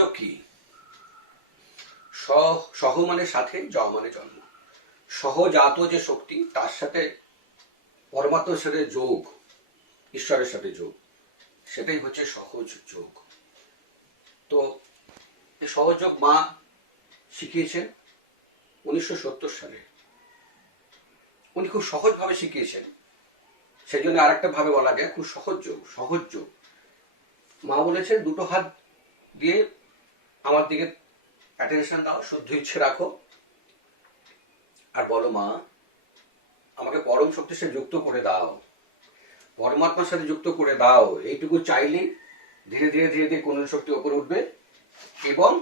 সহযোগ কি? সহ মানে সাথে, জ মানে জন্ম। সহজাত যে শক্তি, তার সাথে পরমাত্মার সাথে যোগ, ঈশ্বরের সাথে যোগ, সেটাই হচ্ছে সহজ যোগ। তো এই সহযোগ মা শিখিয়েছেন 1970 সালে। উনি খুব সহজভাবে শিখিয়েছেন, সেই জন্য আরেকটা ভাবে বলা যায় খুব সহজ যোগ, সহজ যোগ। মা বলেছেন দুটো হাত দিয়ে আমার দিকে অ্যাটেনশন দাও, শুদ্ধ ইচ্ছে রাখো, আর বলো মা আমাকে পরম শক্তির সাথে যুক্ত করে দাও, পরমাত্মার সাথে যুক্ত করে দাও। এইটুকু চাইলে ধীরে ধীরে ধীরে ধীরে কোন শক্তি উপরে উঠবে এবং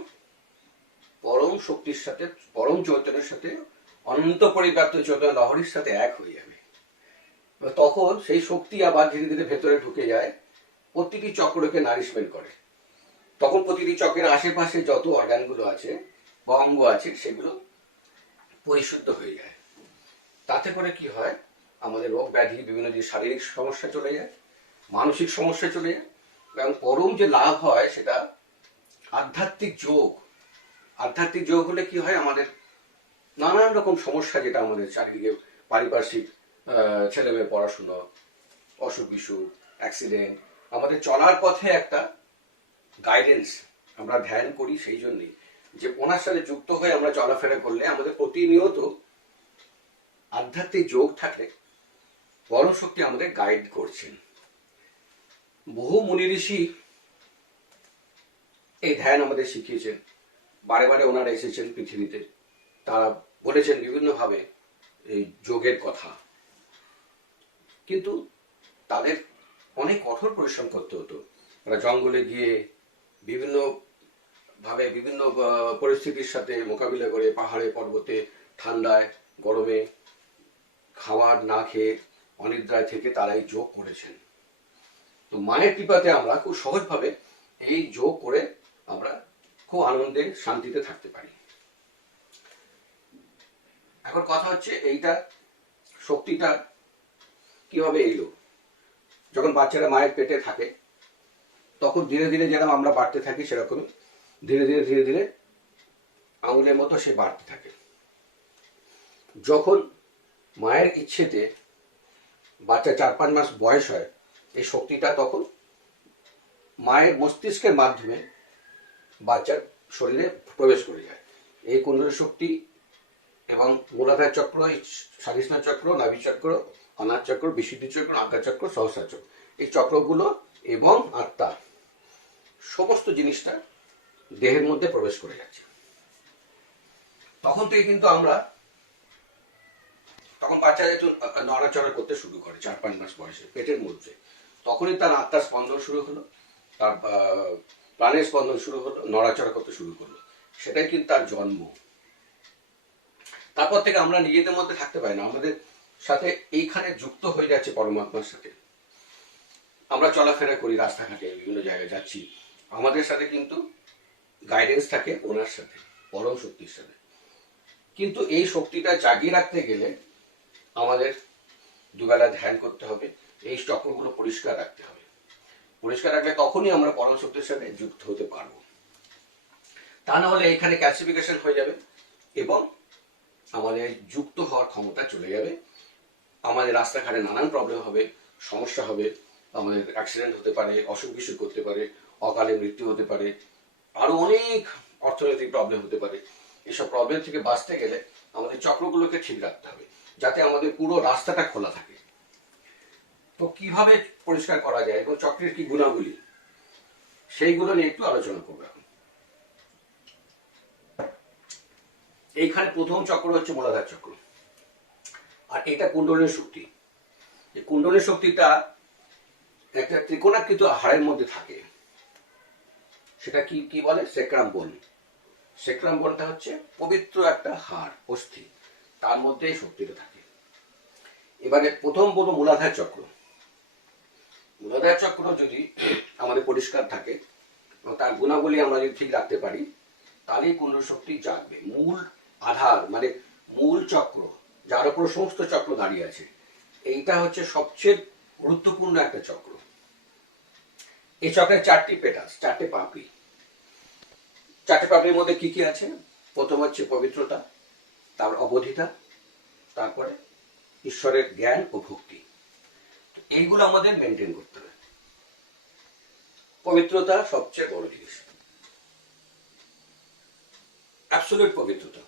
পরম শক্তির সাথে, পরম চৈতন্যের সাথে, অনন্ত পরিব্যাপ্ত চৈতন্য লহরীর সাথে এক হয়ে যাবে। তখন সেই শক্তি আবার ধীরে ধীরে ভেতরে ঢুকে যায়, প্রতিটি চক্রকে নারিশমেন্ট করে। তখন প্রতিটি চক্রের আশেপাশে যত অর্গানগুলো আছে বা অঙ্গ আছে সেগুলো পরিশুদ্ধ হয়ে যায়। তাতে করে কি হয়, আমাদের রোগ ব্যাধি, বিভিন্ন যে শারীরিক সমস্যা চলে যায়, মানসিক সমস্যা চলে যায়, এবং পরম যে লাভ হয় সেটা আধ্যাত্মিক যোগ। আধ্যাত্মিক যোগ হলে কি হয়, আমাদের নানান রকম সমস্যা যেটা আমাদের চারিদিকে, পারিপার্শ্বিক, ছেলে মেয়ে পড়াশুনো, অসুখ বিসুখ, অ্যাক্সিডেন্ট, আমাদের চলার পথে একটা গাইডেন্স আমরা ধ্যান করি সেই জন্যই যে ওনার সাথে যুক্ত হয়ে আমরা চলাফেরা করলে আমাদের প্রতিনিয়ত আধ্যাত্মিক যোগ থাকলে পরম শক্তি আমাদের গাইড করছেন। বহু মুনি ঋষি এই ধ্যান আমাদের শিখিয়েছেন, বারে বারে ওনারা এসেছেন পৃথিবীতে, তারা বলেছেন বিভিন্নভাবে এই যোগের কথা, কিন্তু তাদের অনেক কঠোর পরিশ্রম করতে হতো। তারা জঙ্গলে গিয়ে বিভিন্ন ভাবে বিভিন্ন পরিস্থিতির সাথে মোকাবিলা করে, পাহাড়ে পর্বতে, ঠান্ডায় গরমে, খাবার না খেয়ে অনিদ্রায় থেকে তারা এই যোগ করেছেন। তো মায়ের কৃপাতে আমরা খুব সহজভাবে এই যোগ করে আমরা খুব আনন্দে শান্তিতে থাকতে পারি। এখন কথা হচ্ছে এইটা শক্তিটা কিভাবে এলো। যখন বাচ্চারা মায়ের পেটে থাকে তখন ধীরে ধীরে যেরকম আমরা বাড়তে থাকি সেরকমই ধীরে ধীরে ধীরে ধীরে আঙুলের মতো সে বাড়তে থাকে। যখন মায়ের ইচ্ছেতে বাচ্চা 4-5 মাস বয়স হয়, এই শক্তিটা তখন মায়ের মস্তিষ্কের মাধ্যমে বাচ্চার শরীরে প্রবেশ করে যায়। এই কুণ্ডলী শক্তি এবং মূলাধার চক্র, স্বাধিষ্ঠান চক্র, নাভি চক্র, অনার চক্র, বিশুদ্ধি চক্র, আজ্ঞা চক্র, সহস্রার চক্র, এই চক্রগুলো এবং আত্মা সমস্ত জিনিসটা দেহের মধ্যে প্রবেশ করে যাচ্ছে। তখন থেকে কিন্তু আমরা, তখন বাচ্চা যেহেতু নড়াচড়া করতে শুরু করে 4-5 মাস বয়সে পেটের মধ্যে, তখনই তার আত্মার স্পন্দন শুরু হলো, তার প্রাণের স্পন্দন শুরু হলো, নড়াচড়া করতে শুরু করলো, সেটাই কিন্তু তার জন্ম। তারপর থেকে আমরা নিজেদের মধ্যে থাকতে পারি না, আমাদের সাথে এইখানে যুক্ত হয়ে যাচ্ছে পরমাত্মার সাথে। আমরা চলাফেরা করি, রাস্তাঘাটে বিভিন্ন জায়গায় যাচ্ছি, আমাদের সাথে কিন্তু গাইডেন্স থাকে ওনার সাথে, পরম শক্তির সাথে। কিন্তু এই শক্তিটা জাগিয়ে রাখতে গেলে আমাদের দুবেলা ধ্যান করতে হবে, এই চক্রগুলো পরিষ্কার রাখতে হবে। পরিষ্কার রাখলে তখনই আমরা পরম শক্তির সাথে যুক্ত হতে পারবো। তা না হলে এখানে ক্যালসিফিকেশন হয়ে যাবে এবং আমাদের যুক্ত হওয়ার ক্ষমতা চলে যাবে। আমাদের রাস্তাঘাটে নানান প্রবলেম হবে, সমস্যা হবে, আমাদের অ্যাক্সিডেন্ট হতে পারে, অসুখ বিসুখ করতে পারে, অকালে মৃত্যু হতে পারে, আরো অনেক অর্থনৈতিক প্রবলেম হতে পারে। এসব প্রবলেম থেকে বাঁচতে গেলে আমাদের চক্রগুলোকে ঠিক রাখতে হবে, যাতে আমাদের পুরো রাস্তাটা খোলা থাকে। তো কিভাবে পরিষ্কার করা যায় এবং চক্রের কি গুণাবলী, সেইগুলো নিয়ে একটু আলোচনা করবো এখন। এইখানে প্রথম চক্র হচ্ছে মূলাধার চক্র, আর এটা কুণ্ডলীর শক্তি। এই কুণ্ডলীর শক্তিটা একটা ত্রিকোণাকৃত হাড়ের মধ্যে থাকে, সেটা কি কি বলে, সেক্রাম বোন। সেক্রাম বোনটা হচ্ছে পবিত্র একটা হাড়, অস্থি, তার মধ্যে এই শক্তিটা থাকে। এবারে প্রথম বলবো মূলাধার চক্র। মূলাধার চক্র যদি আমাদের পরিষ্কার থাকে এবং তার গুণাবলী আমরা যদি ঠিক রাখতে পারি, তাহলেই কুণ্ডলী শক্তি জাগবে। মূল আধার মানে মূল চক্র, যার উপর সমস্ত চক্র দাঁড়িয়ে আছে, এইটা হচ্ছে সবচেয়ে গুরুত্বপূর্ণ একটা চক্র। এই চক্রের 4টি পেটাস, 4টে পাপড়ি। চারটে পাপড়ির মধ্যে কি কি আছে? প্রথম হচ্ছে পবিত্রতা, তারপর অবধিতা, তারপরে ঈশ্বরের জ্ঞান ও ভক্তি। এইগুলো আমাদের মেনটেন করতে হবে। পবিত্রতা সবচেয়ে বড় জিনিস, অ্যাবসলিউট পবিত্রতা।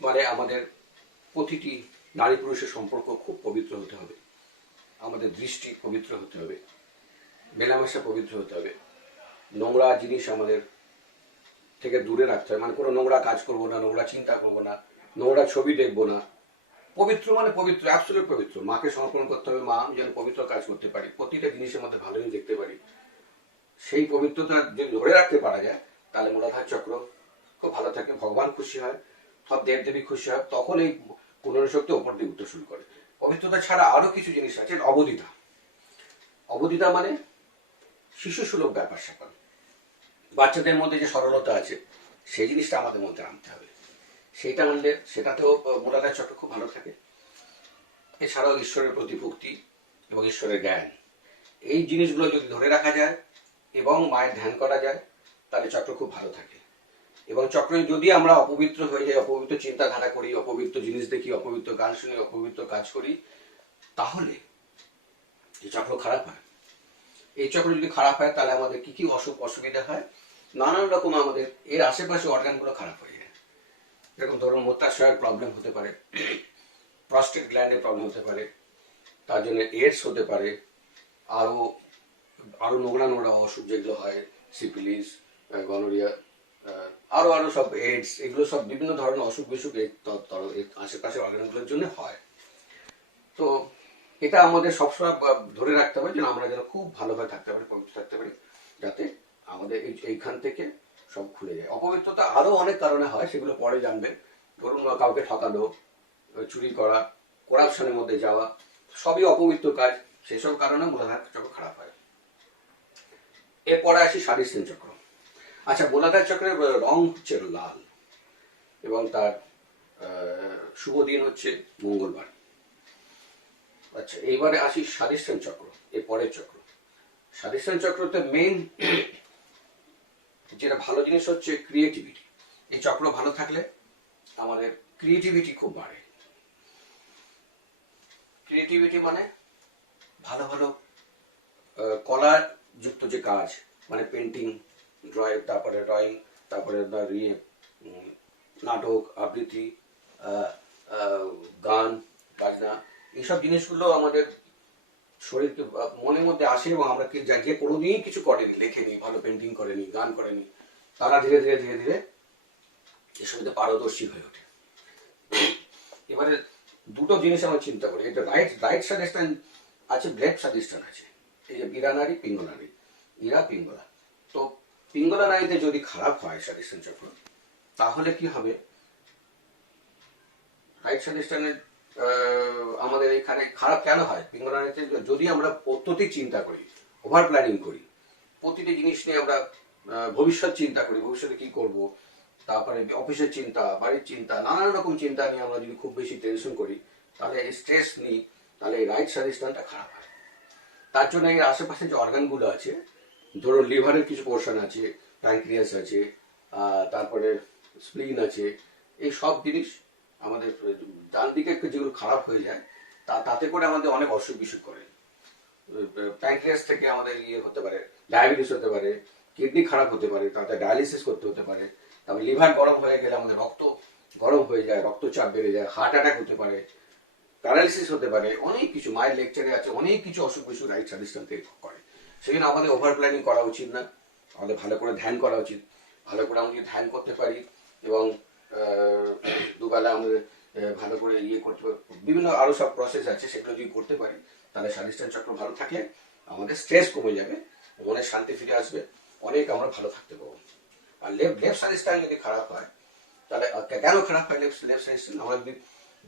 মানে আমাদের প্রতিটি নারী পুরুষের সম্পর্ক খুব পবিত্র হতে হবে, আমাদের দৃষ্টি পবিত্র হতে হবে, মেলামেশা পবিত্র হতে হবে, নোংরা জিনিস আমাদের থেকে দূরে রাখতে হবে। মানে কোনো নোংরা কাজ করবো না, নোংরা চিন্তা করবো না, নোংরা ছবি দেখবো না। পবিত্র মানে পবিত্র, অ্যাবসলিউট পবিত্র। মাকে সমর্পণ করতে হবে, মা যেন পবিত্র কাজ করতে পারি, প্রতিটা জিনিসের মধ্যে ভালো জিনিস দেখতে পারি। সেই পবিত্রতা যদি ধরে রাখতে পারা যায়, তাহলে মূলাধার চক্র খুব ভালো থাকে, ভগবান খুশি হয়, সব দেব দেবী খুশি হয়, তখন এই পুনরুক্তি শক্তি ওপর দিয়ে উঠতে শুরু করে। পবিত্রতা ছাড়া আরো কিছু জিনিস আছে। অবদিতা, অবদিতা মানে শিশু সুলভ ব্যাপার স্যাপার, বাচ্চাদের মধ্যে যে সরলতা আছে সেই জিনিসটা আমাদের মধ্যে আনতে হবে। সেইটা আনলে সেটাতেও মূলাধার চক্র খুব ভালো থাকে। এছাড়াও ঈশ্বরের প্রতি ভক্তি এবং ঈশ্বরের জ্ঞান, এই জিনিসগুলো যদি ধরে রাখা যায় এবং মায়ের ধ্যান করা যায়, তাহলে চক্র খুব ভালো থাকে। এবং চক্রে যদি আমরা অপবিত্র হয়ে যাই, অপবিত্র চিন্তাধারা করি, অপবিত্র জিনিস দেখি, অপবিত্র গান শুনি, অপবিত্র কাজ করি, তাহলে এই চক্র খারাপ হয়। এই চক্র যদি খারাপ হয়, তাহলে আমাদের কি কি অসুবিধা হয়? নানান রকম আমাদের এর আশেপাশে অর্গানগুলো খারাপ হয়ে যায়। যেরকম ধরুন মূত্রাশয়ের প্রবলেম হতে পারে, প্রস্টেট গ্ল্যান্ডের প্রবলেম হতে পারে, তার জন্য এইডস হতে পারে, আরো আরো নোংরা নোংরা অসুখ যেগুলো হয়, সিপিলিস, গনোরিয়া, আরো আরো সব এইডস, এগুলো সব বিভিন্ন ধরনের অসুখ বিসুখ আশেপাশের অর্গানগুলোর জন্য হয়। তো এটা আমাদের সবসময় ধরে রাখতে হবে যে আমরা যেন খুব ভালোভাবে থাকতে পারি, পবিত্র থাকতে পারি, যাতে আমাদের এইখান থেকে সব খুলে যায়। অপবিত্রতা আরো অনেক কারণে হয়, সেগুলো পরে জানবেন। ধরুন কাউকে ঠকানো, চুরি করা, করাপশনের মধ্যে যাওয়া, সবই অপবিত্র কাজ। সেসব কারণে মূলাধার চক্র খারাপ হয়। এরপরে আসি স্বাধিষ্ঠান চক্র। আচ্ছা, মূলাধার চক্রের রং হচ্ছে লাল এবং তার শুভ দিন হচ্ছে মঙ্গলবার। আচ্ছা, এইবারে আসি স্বাধিষ্ঠান চক্র, এর পরের চক্র। স্বাধিষ্ঠান চক্রতে মেইন যেটা ভালো জিনিস হচ্ছে ক্রিয়েটিভিটি। এই চক্র ভালো থাকলে আমাদের ক্রিয়েটিভিটি খুব বাড়ে। ক্রিয়েটিভিটি মানে ভালো ভালো কলা যুক্ত যে কাজ, মানে পেন্টিং, ড্রয়িং, তারপরে নাটক, আবৃত্তি, গান বাজনা, এইসব জিনিসগুলো আমাদের শরীরকে মনের মধ্যে আসে। এবং আমরা যে কোনোদিন কিছু করেনি, লেখেনি, ভালো পেন্টিং করেনি, গান করেনি, তারা ধীরে ধীরে ধীরে ধীরে এসব পারদর্শী হয়ে ওঠে। এবারে দুটো জিনিস আমরা চিন্তা করি, এটা রাইট সাজেশন আছে, লেফট সাজেশন আছে। এই যে বীরা নারী, পিঙ্গলা নারী, ইরা পিঙ্গলা। তো পিঙ্গলা নারীতে যদি খারাপ হয় সাজেশন চক্র, তাহলে কি হবে? রাইট সাজেশনের আমাদের এখানে খারাপ কেন হয়? পিঙ্গলা নারীতে যদি আমরা পদ্ধতি চিন্তা করি, ওভার প্ল্যানিং করি, প্রতিটি জিনিস নিয়ে আমরা ভবিষ্যৎ চিন্তা করি, ভবিষ্যতে কি করব, তারপরে অফিসের চিন্তা, বাড়ির চিন্তা, নানান রকম চিন্তা নিয়ে আমরা যদি খুব বেশি টেনশন করি, তাহলে স্ট্রেস নিই, তাহলে এই রাইট সাজেশনটা খারাপ হয়। তার জন্য এর আশেপাশে যে অর্গানগুলো আছে, ধরুন লিভারের কিছু পোর্শন আছে, প্যানক্রিয়াস আছে, তারপরে স্প্লিন আছে, এই সব জিনিস আমাদের ডান দিকে যেগুলো খারাপ হয়ে যায়, তাতে করে আমাদের অনেক অসুখ বিসুখ করে। প্যানক্রিয়াস থেকে আমাদের ইয়ে হতে পারে, ডায়াবেটিস হতে পারে, কিডনি খারাপ হতে পারে, তাতে ডায়ালিসিস করতে হতে পারে। তারপরে লিভার গরম হয়ে গেলে আমাদের রক্ত গরম হয়ে যায়, রক্তচাপ বেড়ে যায়, হার্ট অ্যাটাক হতে পারে, প্যারালিসিস হতে পারে, অনেক কিছু। মায়ের লেকচারে আছে অনেক কিছু অসুখ বিসুখ রাইট সাজেশন থেকে করে। সেই জন্য আমাদের ওভার প্ল্যানিং করা উচিত না, আমাদের ভালো করে ধ্যান করা উচিত। ভালো করে আমরা যদি ধ্যান করতে পারি এবং দুবেলা আমাদের ভালো করে ইয়ে করতে পারি, বিভিন্ন আরো সব প্রসেস আছে, সেগুলো যদি করতে পারি, তাহলে স্বাধিষ্ঠান চক্র ভালো থাকলে আমাদের স্ট্রেস কমে যাবে, মনে শান্তি ফিরে আসবে, অনেক আমরা ভালো থাকতে পারবো। আর লেফট স্বাধিষ্ঠান যদি খারাপ হয়, তাহলে কেন খারাপ হয় লেফট স্বাধিষ্ঠান? আমরা যদি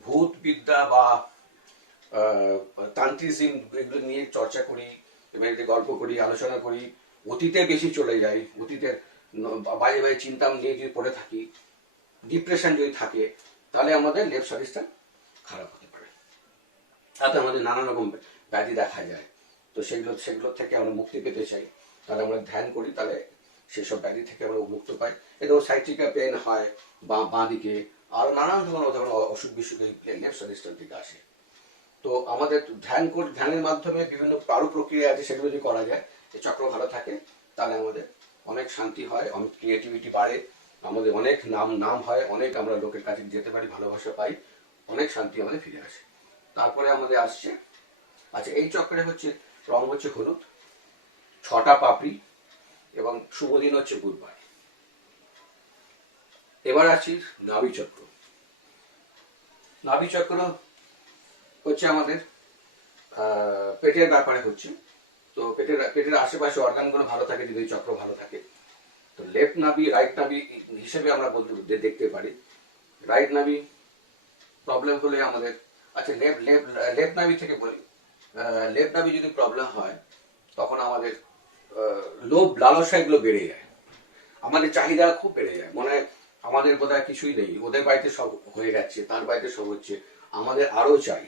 ভূত বিদ্যা বা তান্ত্রিজম এগুলো নিয়ে চর্চা করি, এবার গল্প করি, আলোচনা করি, অতীতে বেশি চলে যাই, অতীতের বাজে বাজে চিন্তা নিয়ে যদি পড়ে থাকি, ডিপ্রেশন যদি থাকে, তাহলে আমাদের লেফট সার্ভিসটা খারাপ হতে পারে, তাতে আমাদের নানা রকম ব্যাধি দেখা যায়। তো সেগুলো থেকে আমরা মুক্তি পেতে চাই, তাহলে আমরা ধ্যান করি, তাহলে সেসব ব্যাধি থেকে আমরা মুক্ত পাই। এবং সাইট্রিকা পেন হয় বাঁ দিকে, আর নানান ধরনের অসুখ বিসুখ লেফট সাইডের দিকে আসে। তো আমাদের ধ্যানের মাধ্যমে বিভিন্ন আরো প্রক্রিয়া আছে, সেগুলো যদি করা যায়, এই চক্র ভালো থাকে, তাহলে আমাদের অনেক শান্তি হয়, অনেক ক্রিয়েটিভিটি বাড়ে, আমাদের অনেক নাম হয়, অনেক আমরা লোকের কাছে যেতে পারি, ভালোবাসা পাই, অনেক শান্তি আমাদের ফিরে আসে। তারপরে আমাদের আসছে, আচ্ছা এই চক্রে হচ্ছে রং হচ্ছে হলুদ, 6টা পাপড়ি, এবং শুভ দিন হচ্ছে বুধবার। এবার আছি নাভি চক্র। নাভি চক্র হচ্ছে আমাদের পেটের ব্যাপারে হচ্ছে। তো পেটের আশেপাশে অর্গানগুলো ভালো থাকে যদি চক্র ভালো থাকে। তো লেফট নাভি রাইট নাভি হিসেবে আমরা দেখতে পারি। রাইট নাভি প্রবলেম হলে আমাদের, আচ্ছা লেফট নাভি থেকে বলি, লেফট নাভি যদি প্রবলেম হয় তখন আমাদের লোভ লালসা এগুলো বেড়ে যায়, আমাদের চাহিদা খুব বেড়ে যায়, মনে হয় আমাদের বোধহয় কিছুই নেই, ওদের বাড়িতে সব হয়ে গেছে, তার বাড়িতে সব হচ্ছে, আমাদের আরো চাই,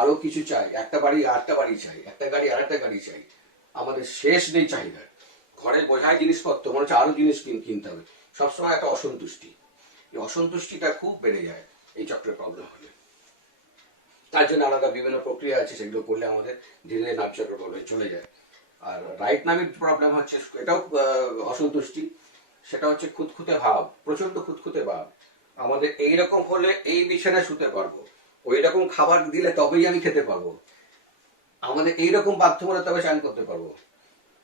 আরো কিছু চাই, একটা বাড়ি আরেকটা বাড়ি চাই, একটা গাড়ি আরেকটা গাড়ি চাই, আমাদের শেষ নেই চাহিদা। ঘরে বোঝায় জিনিসপত্র, মনে হচ্ছে আরো জিনিস কিনতে হবে, সবসময় একটা অসন্তুষ্টি, এই অসন্তুষ্টিটা খুব বেড়ে যায় এই চক্রের প্রবলেম হলে। তার জন্য আলাদা বিভিন্ন প্রক্রিয়া আছে, সেগুলো করলে আমাদের ধীরে ধীরে নাভি চক্র প্রবলেম চলে যায়। আর রাইট নাভির প্রবলেম হচ্ছে, এটাও অসন্তুষ্টি, সেটা হচ্ছে খুঁতখুঁতে ভাব, প্রচন্ড খুঁতখুঁতে ভাব, আমাদের এইরকম হলে এই বিছানায় শুতে পারবো, ওই রকম খাবার দিলে তবেই আমি খেতে পারবো, আমাদের এইরকম বাধ্যমূলক তবে চান করতে পারবো।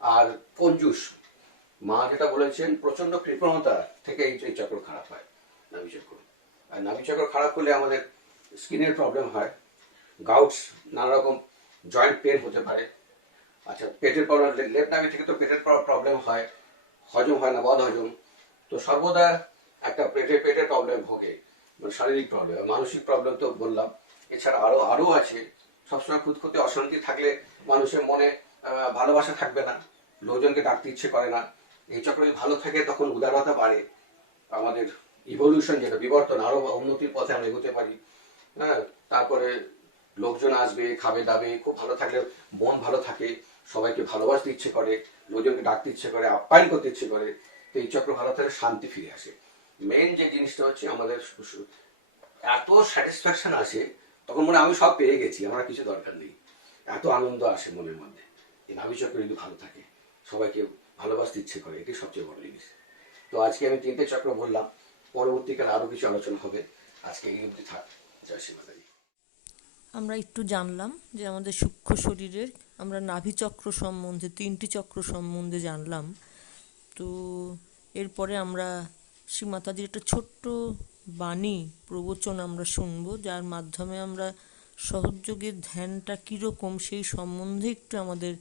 আর কঞ্জুস, মা যেটা বলেছেন, প্রচন্ড কৃপণতা থেকে এই চক্র খারাপ হয়, নাভি চক্র। আর নাভি চক্র খারাপ করলে আমাদের স্কিনের প্রবলেম হয়, গাউটস, নানা রকম জয়েন্ট পেন হতে পারে। আচ্ছা পেটের প্রবলেম, লেফট নাভি থেকে তো পেটের প্রবলেম হয়, হজম হয় না, বদ হজম, তো সর্বদা একটা পেটের প্রবলেম ভোগে, মানে শারীরিক প্রবলেম। মানসিক প্রবলেম তো বললাম, এছাড়া আরো আছে, সবসময় খুঁতখুঁতে অশান্তি থাকলে মানুষের মনে ভালোবাসা থাকবে না, লোকজনকে ডাকতে ইচ্ছে করে না। এই চক্র যদি ভালো থাকে তখন উদারতা বাড়ে, আমাদের ইভলিউশন যেটা বিবর্তন, আরো উন্নতির পথে আমরা এগোতে পারি। হ্যাঁ, তারপরে লোকজন আসবে, খাবে দাবে, খুব ভালো থাকলে মন ভালো থাকে, সবাইকে ভালোবাসতে ইচ্ছে করে, লোকজনকে ডাকতে ইচ্ছে করে, আপ্যায়ন করতে ইচ্ছে করে। তো এই চক্র ভালো থাকলে শান্তি ফিরে আসে। মেন যে জিনিসটা হচ্ছে আমাদের এত স্যাটিসফ্যাকশন আসে, তখন মনে আমি সব পেয়ে গেছি, আমার কিছু দরকার নেই, এত আনন্দ আসে মনের মধ্যে। এই নাভি চক্র যদি ভালো থাকে, সবাইকে ভালোবাসতে ইচ্ছে করে, এটাই সবচেয়ে বড় জিনিস। তো আজকে আমি 3টে চক্র বললাম, পরবর্তীকালে আরো কিছু আলোচনা হবে, আজকে এই অবধি থাক। জয় শ্রী মাতাজি। আমরা একটু জানলাম যে আমাদের সূক্ষ্ম শরীরের, আমরা নাভি চক্র সম্বন্ধে, 3টি চক্র সম্বন্ধে জানলাম। তো এরপরে আমরা শ্রী মাতাজির একটা ছোট্ট বাণী প্রবচন আমরা শুনবো, যার মাধ্যমে আমরা সহযোগের ধ্যানটা কীরকম সেই সম্বন্ধে একটু আমাদের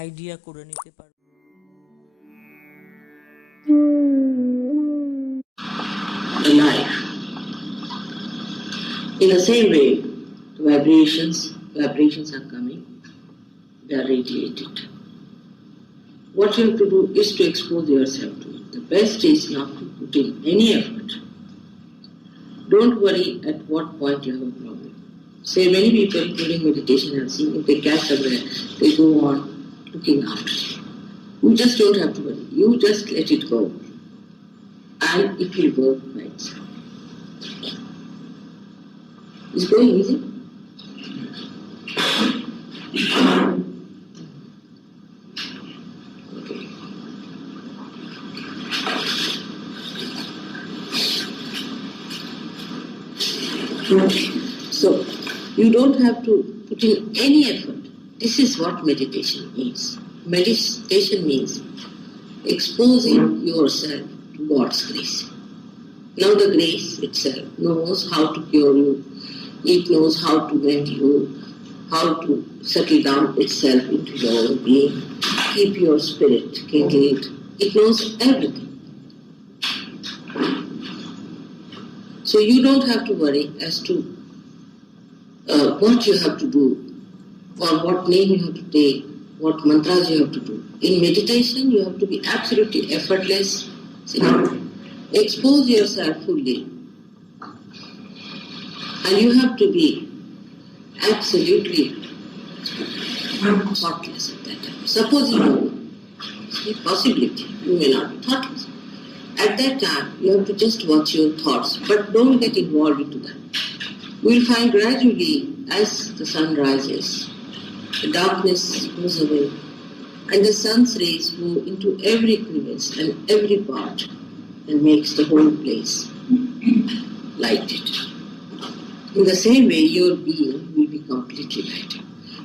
আইডিয়া করে নিতে পারব। Life. In the same way, vibrations are coming, they are radiated. What you have to do is to expose yourself to it. The best is not to put in any effort. Don't worry at what point you have a problem. Say many people during meditation have seen, if they catch a breath, they go on looking out. You just don't have to worry. You just let it go. And it will go by itself. It's going easy. So, you don't have to put in any effort. This is what meditation means. Meditation means exposing yourself to God's grace. Now the grace itself knows how to cure you. It knows how to mend you, how to settle down itself into your own being, keep your spirit kindled. It knows everything. So you don't have to worry as to what you have to do, or what name you have to take, what mantras you have to do. In meditation, you have to be absolutely effortless. Expose yourself fully. And you have to be absolutely thoughtless at that time. Suppose you know It's a possibility. You may not be thoughtless. At that time, you have to just watch your thoughts, but don't get involved into them. You will find gradually, as the sun rises, the darkness goes away, and the sun's rays go into every crevice and every part and makes the whole place lighted. In the same way, your being will be completely lighted.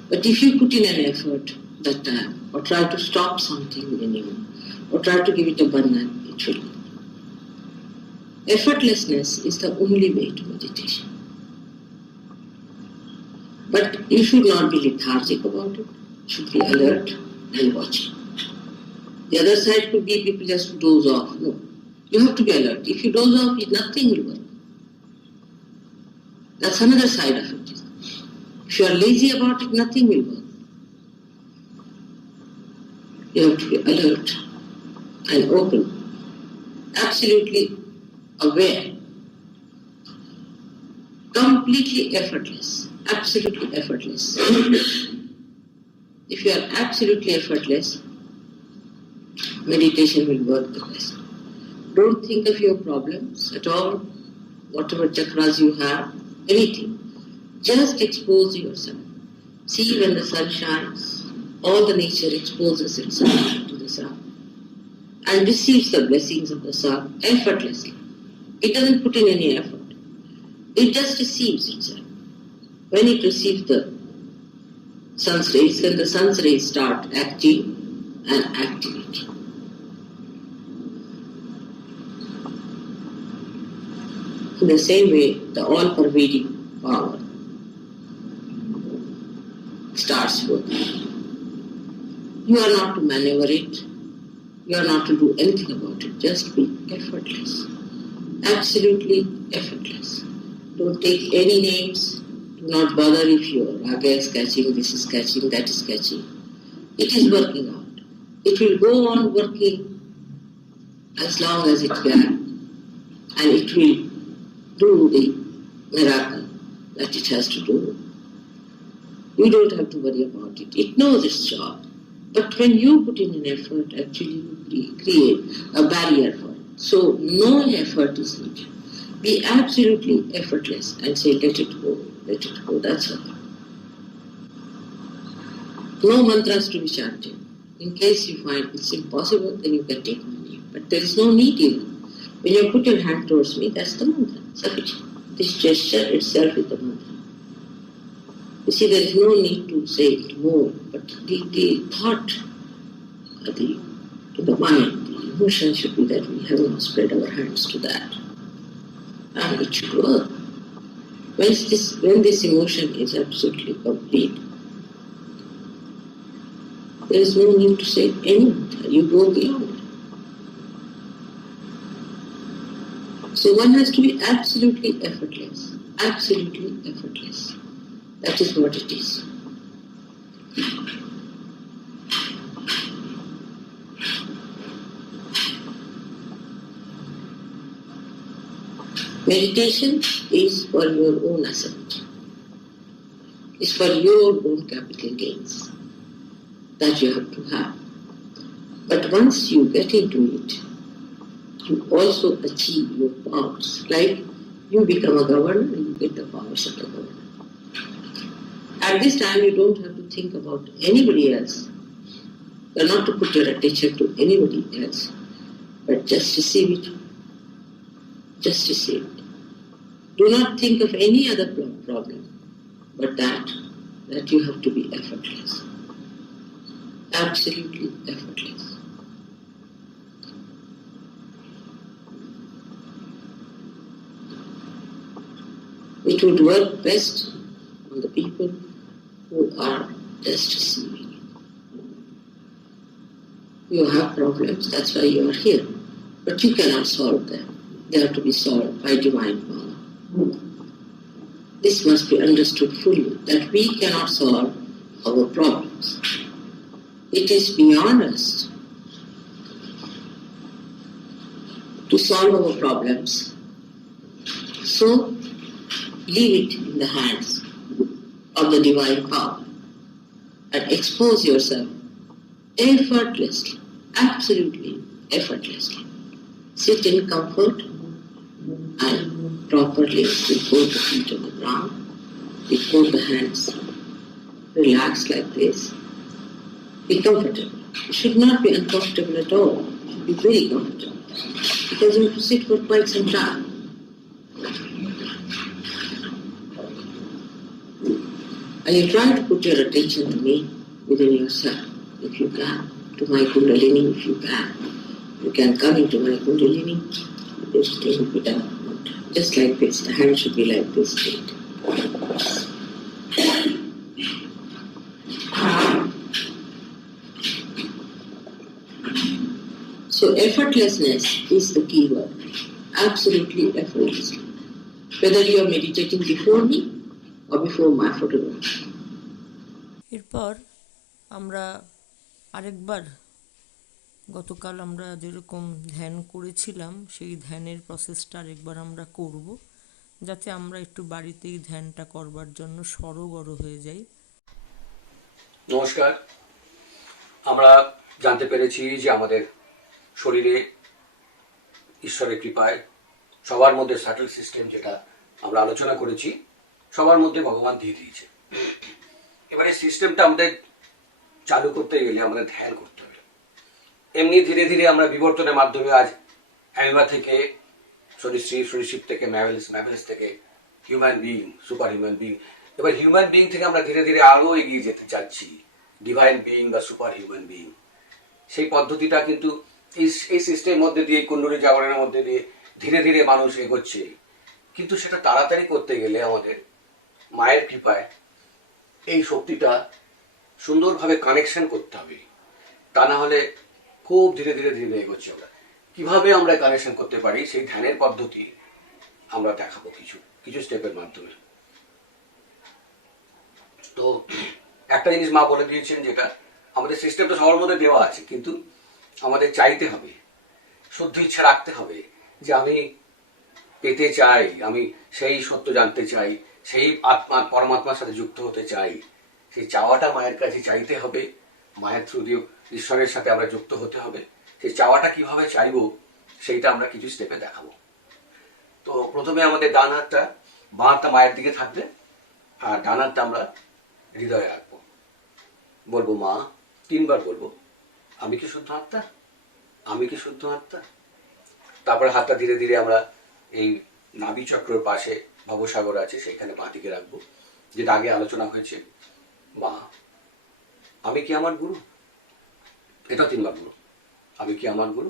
But if you put in an effort that time, or try to stop something within you, or try to give it a banana, it will not. Effortlessness is the only way to meditation. But you should not be lethargic about it. You should be alert and watching. The other side could be people just doze off. No. You have to be alert. If you doze off, nothing will work. That's another side of it. If you are lazy about it, nothing will work. You have to be alert and open, absolutely aware, completely effortless, absolutely effortless. If you are absolutely effortless, meditation will work the best. Don't think of your problems at all, whatever chakras you have, anything. Just expose yourself. See, when the sun shines, all the nature exposes itself to the sun and receives the blessings of the sun effortlessly. It doesn't put in any effort. It just receives itself. When it receives the sun's rays, then the sun's rays start acting and activating. In the same way, the all-pervading power starts working. You are not to maneuver it. You are not to do anything about it. Just be effortless. Absolutely effortless. Don't take any names. Do not bother if your raga is catching, this is catching, that is catching. It is working out. It will go on working as long as it can, and it will do the miracle that it has to do. You don't have to worry about it. It knows its job. But when you put in an effort, actually you create a barrier for it. So no effort is needed. Be absolutely effortless and say, let it go, that's all. No mantras to be chanted. In case you find it's impossible, then you can take my name. But there is no need even. When you put your hand towards me, that's the mantra. Sufficient. This gesture itself is the mantra. You see, there is no need to say it more, but the thought, the mind, the emotion should be that we have not spread our hands to that. And it should work. When this emotion is absolutely complete, there is no need to say any mantra. You go beyond it. So one has to be absolutely effortless. Absolutely effortless. That is what it is. Meditation is for your own ascent. It's for your own capital gains that you have to have. But once you get into it, you also achieve your powers. Like you become a governor and you get the powers of the governor. At this time, you don't have to think about anybody else. You are not to put your attention to anybody else, but just receive it. Just receive it. Do not think of any other problem, but that you have to be effortless. Absolutely effortless. It would work best on the people who are just receiving it. You have problems, that's why you are here. But you cannot solve them. They have to be solved by divine power. This must be understood fully, that we cannot solve our problems. It is beyond us to solve our problems. So, leave it in the hands of the divine power and expose yourself effortlessly, absolutely effortlessly. Sit in comfort and properly with both the feet on the ground, with both the hands relaxed like this. Be comfortable. It should not be uncomfortable at all. It should be very comfortable because you have to sit for quite some time. And you try to put your attention to me within yourself, if you can, to my Kundalini, if you can. You can come into my Kundalini, this thing will be done. Just like this, the hand should be like this straight. So effortlessness is the key word. Absolutely effortlessly. Whether you are meditating before me or before my photograph. এরপর আমরা আরেকবার গতকাল আমরা যেরকম ধ্যান করেছিলাম সেই ধ্যানের প্রসেসটা আরেকবার আমরা করব, যাতে আমরা একটু বাড়িতেই ধ্যানটা করবার জন্য সরগর হয়ে যাই। নমস্কার। আমরা জানতে পেরেছি যে আমাদের শরীরে ঈশ্বরের কৃপায় সবার মধ্যে সাটল সিস্টেম, যেটা আমরা আলোচনা করেছি, সবার মধ্যে ভগবান দিয়ে দিয়েছে। এবারে সিস্টেমটা আমাদের চালু করতে গেলে আমাদের ধ্যান করতে হবে। এমনি ধীরে ধীরে আমরা বিবর্তনের মাধ্যমে আজ অ্যানিমা থেকে সরীসৃপ, সরীসৃপ থেকে ম্যামেলস, ম্যামেলস থেকে human being, super human being, এবার হিউম্যান বিইং থেকে আমরা ধীরে ধীরে আরও এগিয়ে যেতে চাচ্ছি ডিভাইন বিইং বা সুপার হিউম্যান বিইং। সেই পদ্ধতিটা কিন্তু এই সিস্টেমের মধ্যে দিয়ে, কুণ্ডলী জাগরণের মধ্যে দিয়ে ধীরে ধীরে মানুষ এগোচ্ছে। কিন্তু সেটা তাড়াতাড়ি করতে গেলে আমাদের মায়ের কৃপায় এই শক্তিটা সুন্দরভাবে কানেকশন করতে হবে, তা না হলে খুব ধীরে ধীরে ধীরে এগোচ্ছি আমরা। কিভাবে আমরা কানেকশন করতে পারি সেই ধ্যানের পদ্ধতি আমরা দেখাবো কিছু কিছু স্টেপের মাধ্যমে। তো একটা জিনিস মা বলে দিয়েছেন, যেটা আমাদের সিস্টেমটা সবার মধ্যে দেওয়া আছে, কিন্তু আমাদের চাইতে হবে, শুদ্ধ ইচ্ছা রাখতে হবে যে আমি পেতে চাই, আমি সেই সত্য জানতে চাই, সেই আত্মা পরমাত্মার সাথে যুক্ত হতে চাই। সেই চাওয়াটা মায়ের কাছে চাইতে হবে, মায়ের থ্রু দিয়ে ঈশ্বরের সাথে আমরা যুক্ত হতে হবে। সেই চাওয়াটা কিভাবে চাইবো সেইটা আমরা কিছু স্টেপে দেখাবো। তো প্রথমে আমাদের ডান হাতটা, বাঁ হাতটা মায়ের দিকে থাকবে, আর ডান হাতটা আমরা হৃদয়ে রাখবো। বলবো মা, 3 বার বলবো, আমি কি শুদ্ধ আত্মা, আমি কি শুদ্ধ আত্মা। তারপরে হাতটা ধীরে ধীরে আমরা এই নাভি চক্রের পাশে ভবসাগর আছে সেখানে বাঁ দিকে রাখবো, যেটা আগে আলোচনা হয়েছে। মা, আমি কি আমার গুরু, এটা 3 বার গুরু, আমি কি আমার গুরু।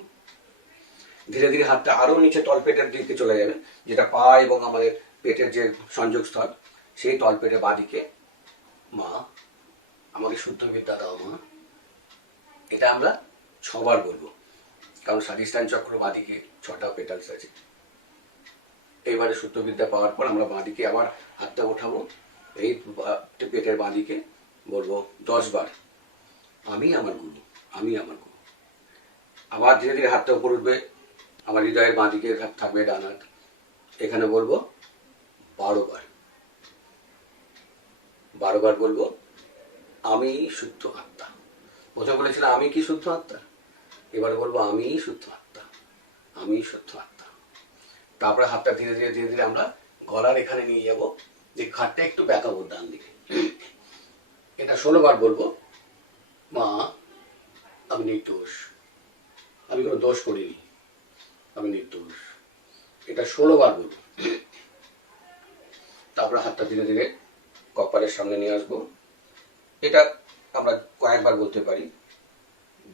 ধীরে ধীরে হাতটা আরো নিচে তলপেটের দিকে চলে যাবে, যেটা পা এবং আমাদের পেটের যে সংযোগ স্থল, সেই তলপেটের বাঁ দিকে। মা, আমাকে শুদ্ধ বিদ্যা দাও মা। এটা আমরা 6 বার বলবো, কারণ স্বাধিষ্ঠান চক্র বাঁদিকে 6টা পেটালস আছে। এইবারে শুদ্ধ বিদ্যা পাওয়ার পর আমরা বাঁদিকে আবার হাতটা ওঠাবো, এই পেটের বাঁদিকে বলবো 10 বার, আমি আমার গুরু, আমি আমার গুরু। আবার ধীরে ধীরে হাতটা উপর উঠবে, আমার হৃদয়ের বাঁদিকে থাকবে ডান হাত, এখানে বলবো 12 বার, 12 বার বলবো আমি শুদ্ধ আত্মা। প্রথমে বলেছিলাম আমি কি শুদ্ধ আত্মা, এবারে বলবো আমি শুদ্ধ আত্মা, আমি শুদ্ধ আত্মা। তারপরে হাতটা ধীরে ধীরে ধীরে ধীরে আমরা গলার এখানে নিয়ে যাব, যে ঘাটটা একটু বেঁকাবো ডান দিকে। এটা 16 বার বলবো, মা আমি নির্দোষ, আমি কোনো দোষ করিনি, আমি নির্দোষ। এটা 16 বার বলবো। তারপরে হাতটা ধীরে ধীরে কপালের সামনে নিয়ে আসবো। এটা আমরা কয়েকবার বলতে পারি,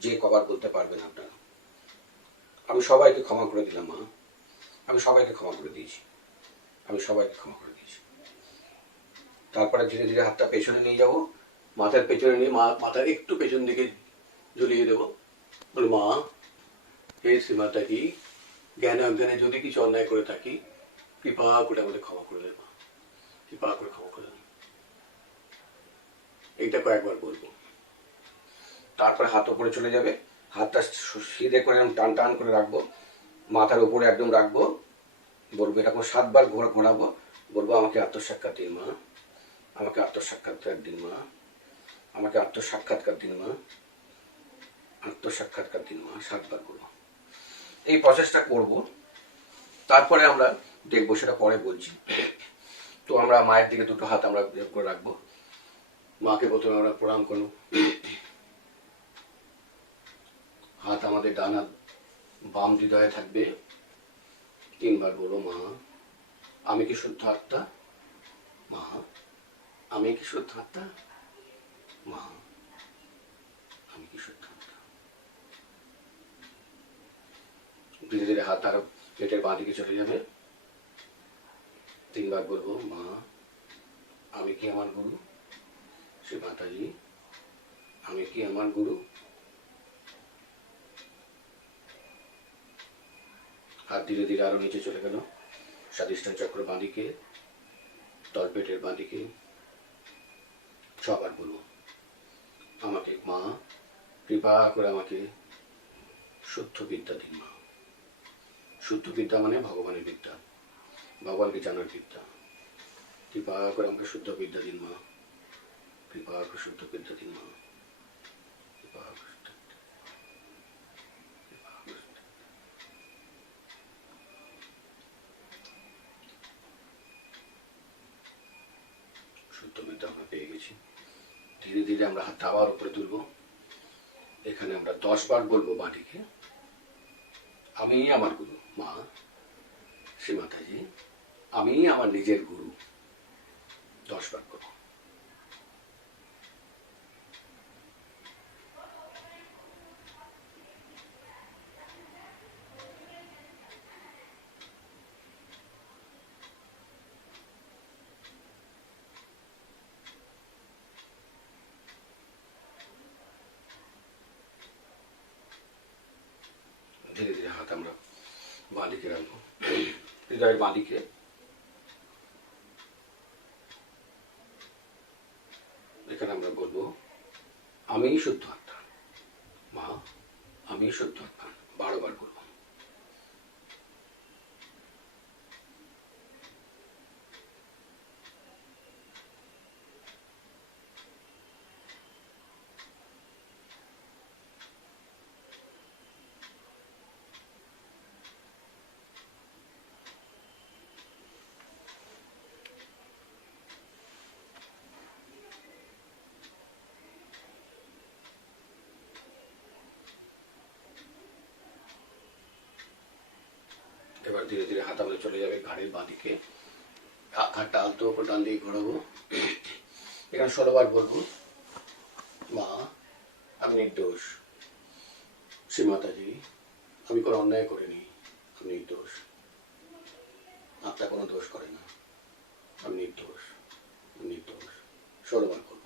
যে কবার বলতে পারবেন আপনারা। আমি সবাইকে ক্ষমা করে দিলাম মা, আমি সবাইকে ক্ষমা করে দিয়েছি, আমি সবাইকে ক্ষমা করে দিয়েছি। তারপরে ধীরে ধীরে হাতটা পেছনে নিয়ে যাব, মাথার পেছনে নিয়ে মাথার একটু পেছন দিকে ঝুলিয়ে দেবো। বল মা, হে শ্রীমাতা কি, জ্ঞানে অজ্ঞানে যদি কিছু অন্যায় করে থাকি, কৃপা করে আমাদের ক্ষমা করে দেন মা, কৃপা করে ক্ষমা করে দেন। এইটা কয়েকবার বলবো। তারপরে হাত উপরে চলে যাবে, হাতটা সিধে করে টান টান করে রাখবো, মাথার উপরে একদম রাখবো। বলবো এরকম 7 বার ঘোরাবো, বলবো আমাকে আত্মসাক্ষাৎ দিন মা, আমাকে আত্মসাক্ষাৎকার দিন মা, আমাকে আত্মসাক্ষাৎকার দিন মা, আত্মসাক্ষাৎকার দিন মা, 7 বার বলো। এই প্রসেসটা করব, তারপরে আমরা দেখবো, সেটা পরে বলছি। তো আমরা মায়ের দিকে দুটো হাত আমরা করে রাখবো, মাকে প্রথমে আমরা প্রণাম করবো। হাত আমাদের ডান হাত বাম হৃদয়ে থাকবে। 3 বার বলো, মা আমি কি শুদ্ধ আত্মা, মা আমি কি শুদ্ধ আত্মা, মা আমি কি শুদ্ধ আত্মা। ধীরে ধীরে হাত আর পেটের বাঁ দিকে চলে যাবে। 3 বার বলবো, মা আমি কি আমার গুরু, শ্রী মাতাজি আমি কি আমার গুরু। হাত ধীরে ধীরে আরো নিচে চলে গেল। স্বাধিষ্ঠান চক্র বাঁদিকে, তলপেটের বাঁদিকে। 6 বার বলবো, আমাকে মা কৃপা করে আমাকে শুদ্ধ বিদ্যা দিন মা। শুদ্ধ বিদ্যা মানে ভগবানের বিদ্যা, ভগবানকে জানার বিদ্যা। কৃপা করে আমাকে শুদ্ধ বিদ্যা দিন মা, কৃপা করে শুদ্ধ বিদ্যা দিন মা, কৃপা করে শুদ্ধ বিদ্যা, কৃপা করে শুদ্ধ বিদ্যা। শুদ্ধ বিদ্যা আমরা পেয়ে গেছি। ধীরে ধীরে আমরা হাতটা আবার উপরে তুলবো। এখানে আমরা 10 বার বলবো বাঁদিকে, আমি আমার গুরু, মা শ্রী মাতাজি আমি আমার নিজের গুরু। 10 বার করবো। ধীরে ধীরে হাত আমরা বাঁদিকে রাখবো, হৃদয়ের বাঁদিকে। এখানে আমরা বলবো, আমি শুদ্ধ আত্মা, মা আমি শুদ্ধ আত্মা। 12 বার বলবো। এবার ধীরে ধীরে হাত আমাদের চলে যাবে ঘাড়ের বাঁদিকে। ঘাড়টা আলতো উপর ডান দিকে ঘোরাবো। এখানে 16 বার বলবো, মা আমি নির্দোষ, শ্রী মাতাজি আমি কোনো অন্যায় করিনি, আমি নির্দোষ, আত্মা কোনো দোষ করে না, আমি নির্দোষ, আমি নির্দোষ। 16 বার করবো।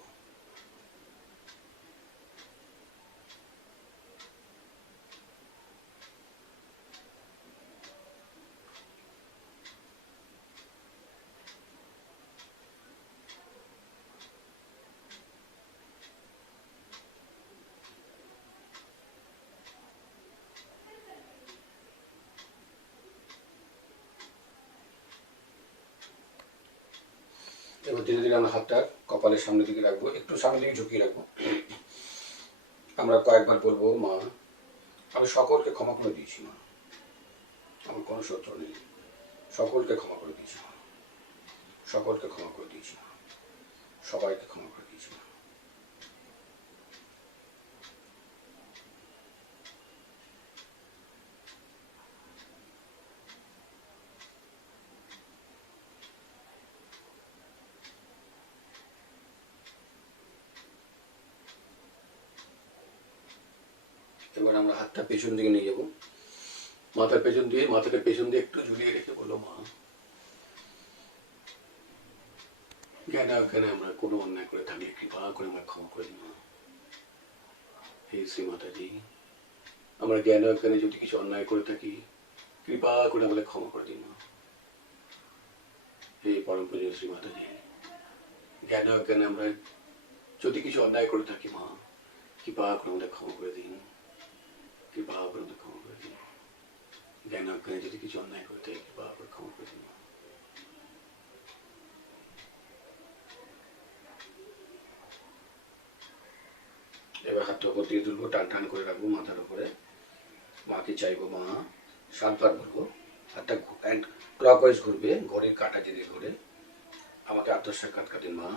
এবার ধীরে ধীরে আমরা হাতটা কপালের সামনের দিকে রাখবো, একটু সামনের দিকে ঝুঁকিয়ে রাখবো। আমরা কয়েকবার বলবো, মা আমি সকলকে ক্ষমা করে দিয়েছি মা, আমার কোনো শত্রু নেই, সকলকে ক্ষমা করে দিয়েছি মা, সকলকে ক্ষমা করে দিয়েছি মা, সবাইকে ক্ষমা করে দিয়েছি মা। এবার আমরা হাতটা পেছন দিকে নিয়ে যাবো, মাথার পেছন দিয়ে, মাথাকে পেছন দিয়ে একটু ঝুলিয়ে রেখে বললো, মা জ্ঞানে অজ্ঞানে আমরা কোনো অন্যায় করে থাকলে কৃপা করে আমরা ক্ষমা করে দিন মা। হে শ্রী মাতাজি আমরা জ্ঞানে অজ্ঞানে যদি কিছু অন্যায় করে থাকি কৃপা করে আমাদের ক্ষমা করে দিন মা। হে পরম পূজ্য শ্রী মাতাজি জ্ঞানে অজ্ঞানে আমরা যদি কিছু অন্যায় করে থাকি মা, কৃপা করে আমাদের ক্ষমা করে দিন, কৃপা করে আমাদের ক্ষমা করে দিন। জ্ঞান অজ্ঞানে যদি কিছু অন্যায় করে থাকি কৃপা করে ক্ষমা করে দিন। এবার হাতটা উপর দিয়ে ফুটিয়ে তুলবো, টান টান করে রাখবো মাথার উপরে। মাকে চাইবো মা, 7 বার বলবো। হাতটা ক্লকওয়াইজ ঘুরবে, ঘড়ির কাঁটা যদি ঘুরে। আমাকে আত্মসাক্ষাৎকার দিন মা,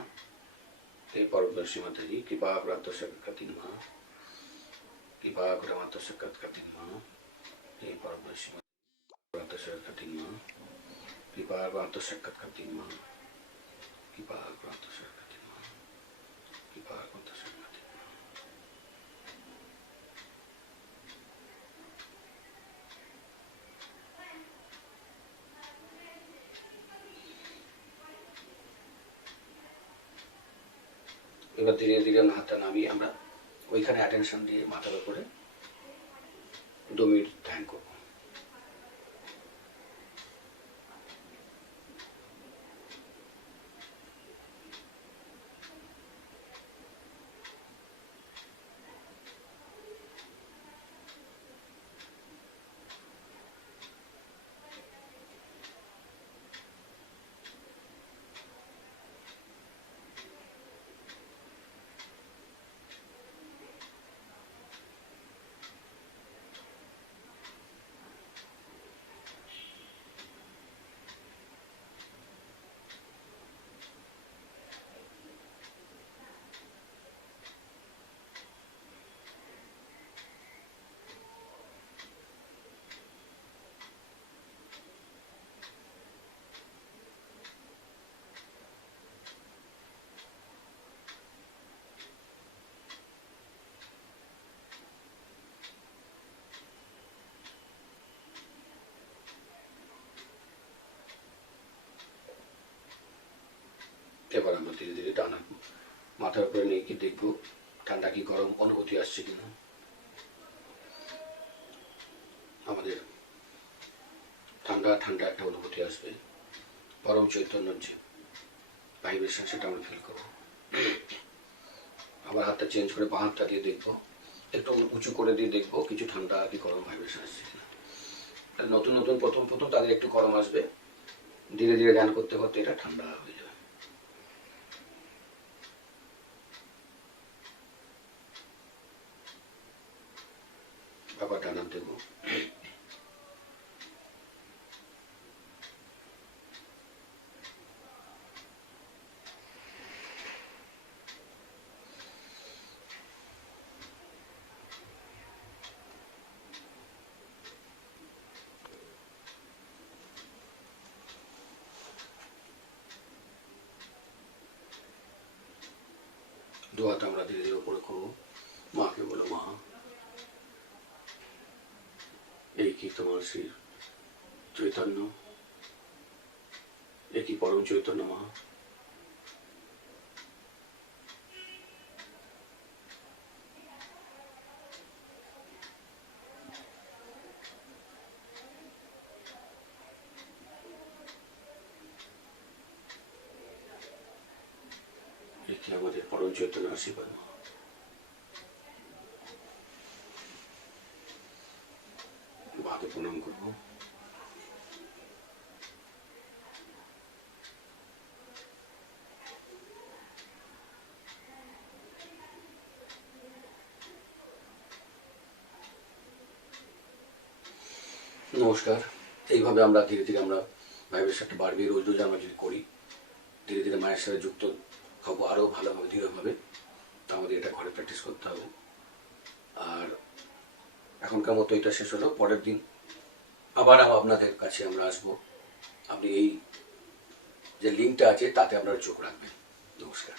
हे परमदर्शी माताजी, कृपा করে আত্মসাক্ষাৎকার দিন মা, कृपा করে আত্মসাক্ষাৎকার দিন মা। हे परमदर्शी माताजी, আত্মসাক্ষাৎকার দিন মা, कृपा করে আত্মসাক্ষাৎকার দিন মা, कृपा করে আত্মসাক্ষাৎকার দিন মা, कृपा করে আত্মসাক্ষাৎকার দিন মা। এবার ধীরে ধীরে আমরা হাতটা নামিয়ে আমরা ওইখানে অ্যাটেনশন দিয়ে মাথার উপরে 2 মিনিট ধ্যান করব। এবার আমরা ধীরে ধীরে টানা মাথার উপরে নিয়ে কি দেখবো ঠান্ডা কি গরম অনুভূতি আসছে কিনা। আমাদের ঠান্ডা ঠান্ডা একটা অনুভূতি আসবে, পরম চৈতন্যের যে ভাইব্রেশন সেটা আমরা ফিল করবো। আবার হাতটা চেঞ্জ করে বাঁ হাতটা দিয়ে দেখবো, একটু উঁচু করে দিয়ে দেখবো কিছু ঠান্ডা কি গরম ভাইব্রেশন আসছে কিনা। নতুন নতুন প্রথম প্রথম তাদের একটু গরম আসবে, ধীরে ধীরে ধ্যান করতে করতে এটা ঠান্ডা হয়ে যাবে। আবার টানা দেবো। দোয়াটা আমরা ধীরে ধীরে উপরে করবো। মাকে বলো মা, এই কি তোমার শ্রী চৈতন্য, এই কি পরম চৈতন্য মা। এই কি আমাদের পরম চৈতন্য আশীর্বাদ মা। মাকে প্রণাম করবো। নমস্কার। এইভাবে আমরা ধীরে ধীরে আমরা ভাইব্রেশনটা বাড়বে, রোজ রোজ আমরা যদি করি ধীরে ধীরে মায়ের সাথে যুক্ত হবো আরও ভালোভাবে দৃঢ়ভাবে। আমাদের এটা ঘরে প্র্যাকটিস করতে হবে। আর এখনকার মতো এটা শেষ হলো, পরের দিন আবার আপনাদের কাছে আমরা আসবো। আপনি এই যে লিঙ্কটা আছে তাতে আপনারা চোখ রাখবেন। নমস্কার।